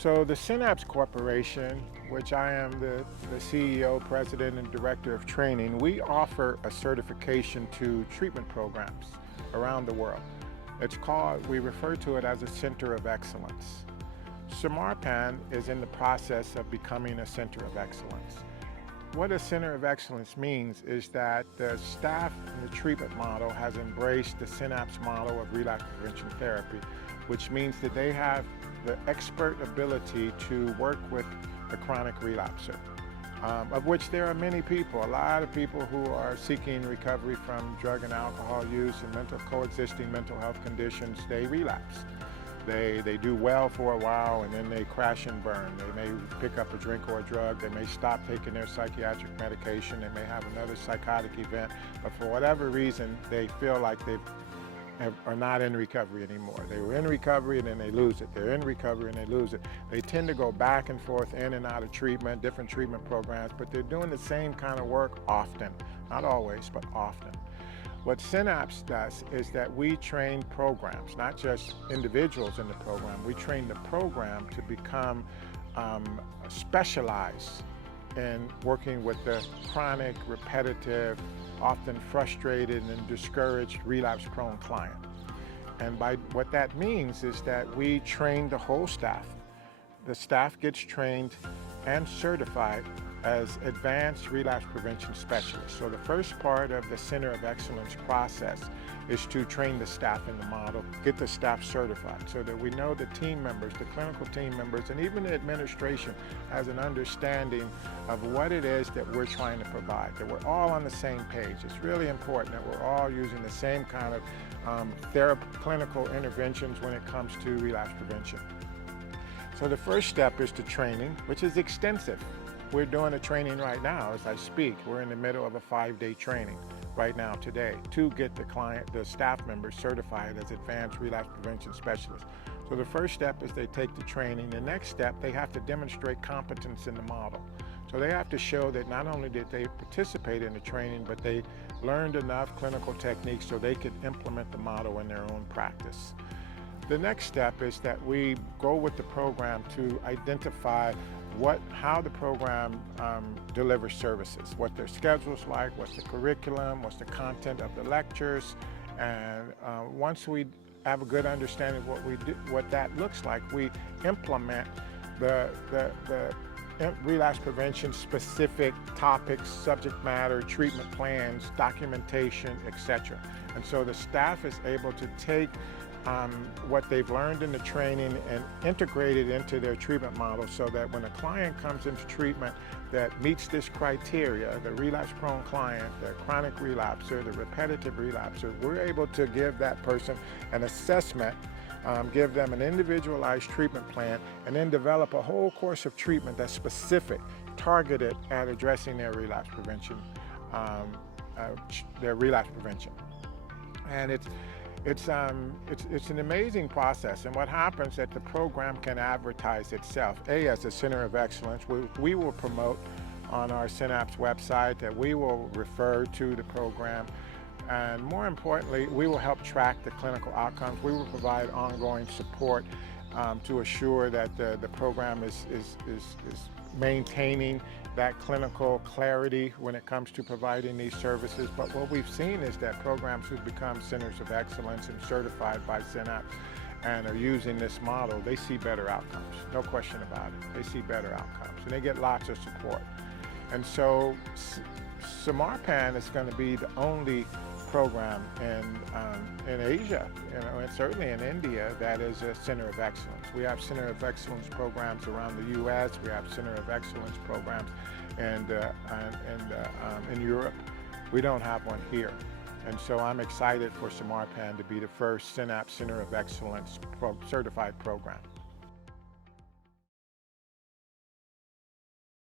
So the Synapse Corporation, which I am the CEO, President, and Director of Training, we offer a certification to treatment programs around the world. We refer to it as a Center of Excellence. Samarpan is in the process of becoming a Center of Excellence. What a Center of Excellence means is that the staff in the treatment model has embraced the Synapse model of relapse prevention therapy, which means that they have the expert ability to work with the chronic relapser, of which there are many people, a lot of people who are seeking recovery from drug and alcohol use and coexisting mental health conditions. They relapse. They do well for a while and then they crash and burn. They may pick up a drink or a drug, they may stop taking their psychiatric medication, they may have another psychotic event, but for whatever reason, they feel like are not in recovery anymore. They were in recovery and then they lose it. They're in recovery and they lose it. They tend to go back and forth in and out of treatment, different treatment programs, but they're doing the same kind of work often. Not always, but often. What Synapse does is that we train programs, not just individuals in the program. We train the program to become specialized in working with the chronic, repetitive, often frustrated and discouraged relapse-prone client. And by what that means is that we train the whole staff. The staff gets trained and certified as advanced relapse prevention specialists. So the first part of the Center of Excellence process is to train the staff in the model, get the staff certified so that we know the team members, the clinical team members, and even the administration has an understanding of what it is that we're trying to provide, that we're all on the same page. It's really important that we're all using the same kind of clinical interventions when it comes to relapse prevention. So the first step is to training, which is extensive. We're doing a training right now as I speak. We're in the middle of a 5-day training right now today to get the staff members certified as advanced relapse prevention specialists. So the first step is they take the training. The next step, they have to demonstrate competence in the model. So they have to show that not only did they participate in the training, but they learned enough clinical techniques so they could implement the model in their own practice. The next step is that we go with the program to identify how the program delivers services, what their schedule's like, what's the curriculum, what's the content of the lectures, and once we have a good understanding of what that looks like, we implement the relapse prevention specific topics, subject matter, treatment plans, documentation, etc. And so the staff is able to take what they've learned in the training and integrate it into their treatment model so that when a client comes into treatment that meets this criteria, the relapse-prone client, the chronic relapser, the repetitive relapser, we're able to give that person an assessment, give them an individualized treatment plan, and then develop a whole course of treatment that's specific, targeted at addressing their relapse prevention, And it's an amazing process, and what happens is that the program can advertise itself. As a Center of Excellence, we will promote on our Synapse website that we will refer to the program, and more importantly, we will help track the clinical outcomes. We will provide ongoing support to assure that the program is maintaining that clinical clarity when it comes to providing these services. But what we've seen is that programs who've become centers of excellence and certified by Synapse and are using this model, they see better outcomes, no question about it. They see better outcomes and they get lots of support. And so Samarpan is going to be the only program in Asia, and certainly in India, that is a Center of Excellence. We have Center of Excellence programs around the U.S. We have Center of Excellence programs in Europe. We don't have one here. And so I'm excited for Samarpan to be the first Synapse Center of Excellence certified program.